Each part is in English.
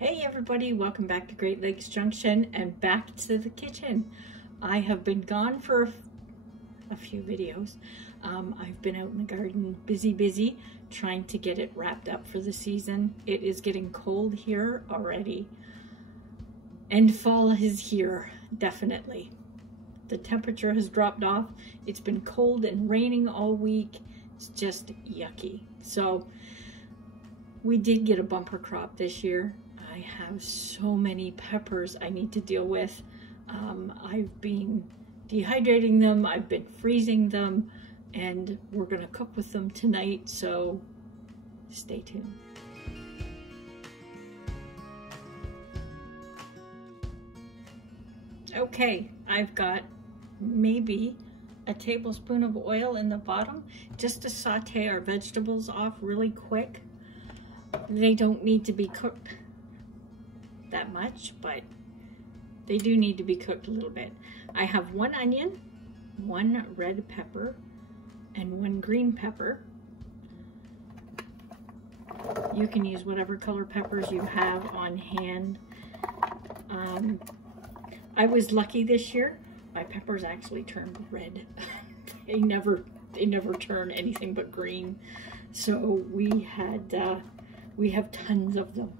Hey everybody, welcome back to Great Lakes Junction and back to the kitchen. I have been gone for a few videos. I've been out in the garden busy trying to get it wrapped up for the season. It is getting cold here already and fall is here, definitely. The temperature has dropped off. It's been cold and raining all week. It's just yucky. So we did get a bumper crop this year. I have so many peppers I need to deal with. I've been dehydrating them, I've been freezing them, and we're gonna cook with them tonight, so stay tuned. Okay, I've got maybe a tablespoon of oil in the bottom just to saute our vegetables off really quick. They don't need to be cooked that much, but they do need to be cooked a little bit. I have 1 onion, 1 red pepper, and 1 green pepper. You can use whatever color peppers you have on hand. I was lucky this year. My peppers actually turned red. They never turn anything but green. So we have tons of them.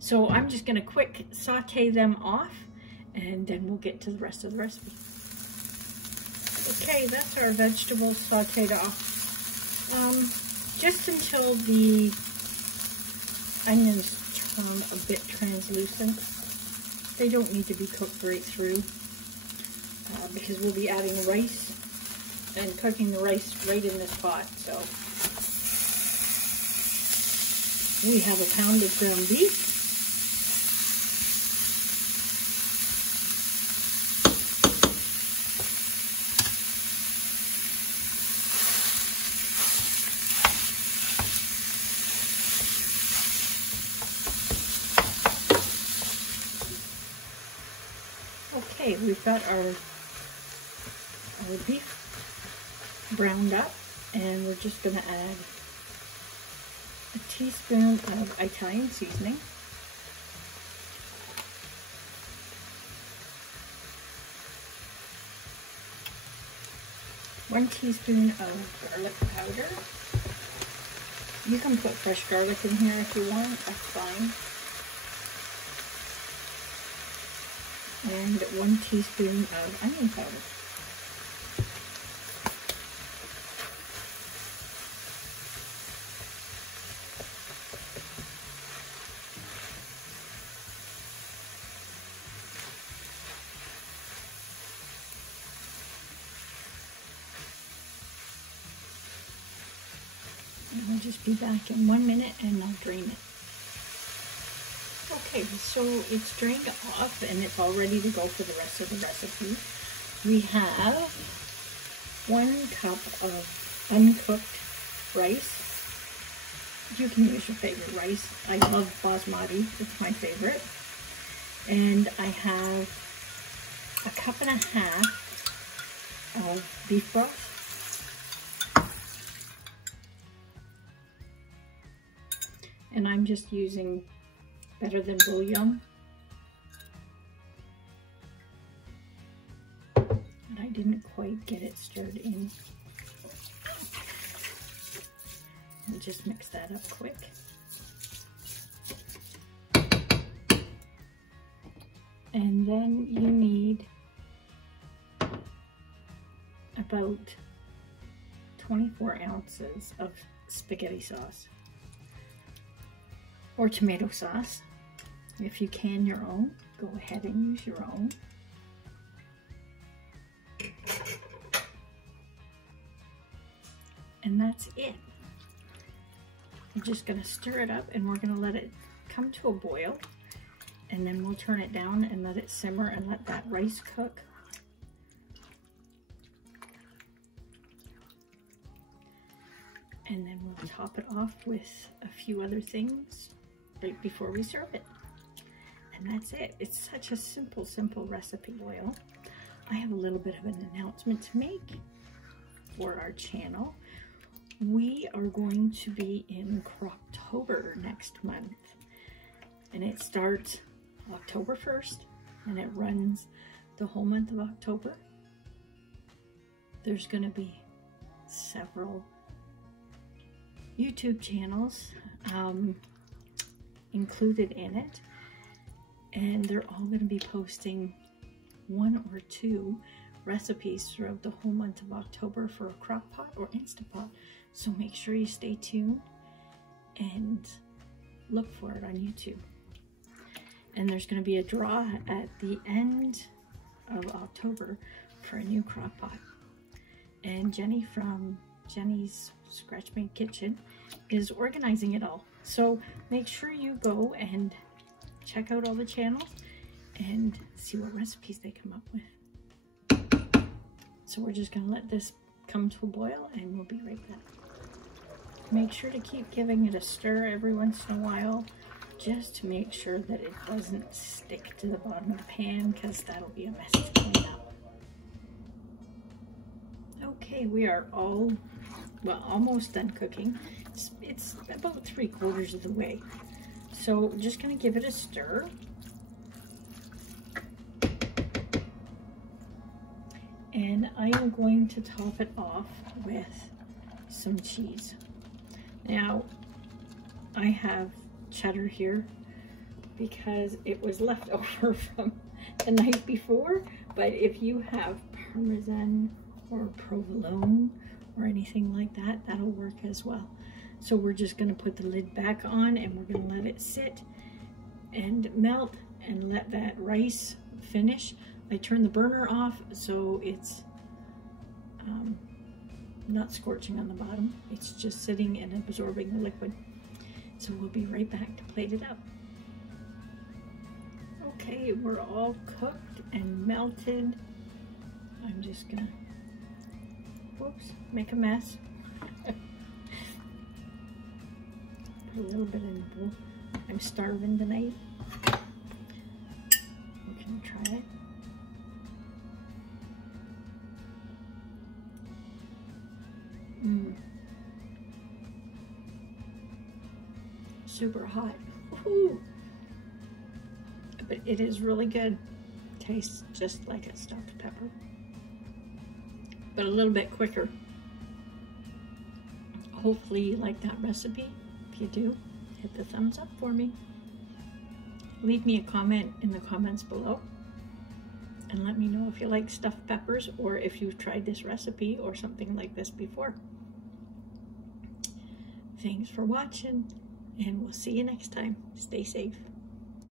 So I'm just gonna quick saute them off and then we'll get to the rest of the recipe. Okay, that's our vegetables sauteed off. Just until the onions turn a bit translucent. They don't need to be cooked right through because we'll be adding rice and cooking the rice right in this pot. So we have a pound of ground beef. Okay, we've got our beef browned up, and we're just going to add a teaspoon of Italian seasoning, one teaspoon of garlic powder. You can put fresh garlic in here if you want, that's fine. And 1 teaspoon of onion powder. And I'll just be back in 1 minute and I'll drain it. Okay, so it's drained off and it's all ready to go for the rest of the recipe. We have 1 cup of uncooked rice. You can use your favorite rice. I love basmati, it's my favorite. And I have 1.5 cups of beef broth. And I'm just using Better Than bouillon. And I didn't quite get it stirred in. And just mix that up quick. And then you need about 24 ounces of spaghetti sauce or tomato sauce. If you can your own, go ahead and use your own. And that's it. I'm just gonna stir it up and we're gonna let it come to a boil, and then we'll turn it down and let it simmer and let that rice cook. And then we'll top it off with a few other things right before we serve it. And that's it. It's such a simple recipe. Oil. I have a little bit of an announcement to make for our channel. We are going to be in Croptober next month. and it starts October 1st and it runs the whole month of October. There's going to be several YouTube channels included in it, and they're all going to be posting 1 or 2 recipes throughout the whole month of October for a crock pot or Instant Pot. So make sure you stay tuned and look for it on YouTube. And there's going to be a draw at the end of October for a new crock pot. And Jenny from Jenny's Scratch Made Kitchen is organizing it all. So make sure you go and check out all the channels and see what recipes they come up with. So we're just going to let this come to a boil and we'll be right back. Make sure to keep giving it a stir every once in a while, just to make sure that it doesn't stick to the bottom of the pan, because that'll be a mess to clean up. Okay, we are almost done cooking. It's about 3/4 of the way. So we're just going to give it a stir. And I am going to top it off with some cheese. Now, I have cheddar here because it was left over from the night before, but if you have Parmesan or provolone or anything like that, that'll work as well. So we're just going to put the lid back on and we're going to let it sit and melt and let that rice finish. I turn the burner off so it's not scorching on the bottom. It's just sitting and absorbing the liquid. So we'll be right back to plate it up. Okay, we're all cooked and melted. I'm just gonna, whoops, make a mess. Put a little bit in the bowl. I'm starving tonight. We can try it. Super hot. Woohoo! But it is really good. Tastes just like a stuffed pepper, but a little bit quicker. Hopefully you like that recipe. If you do, hit the thumbs up for me. Leave me a comment in the comments below and let me know if you like stuffed peppers or if you've tried this recipe or something like this before. Thanks for watching, and we'll see you next time. Stay safe.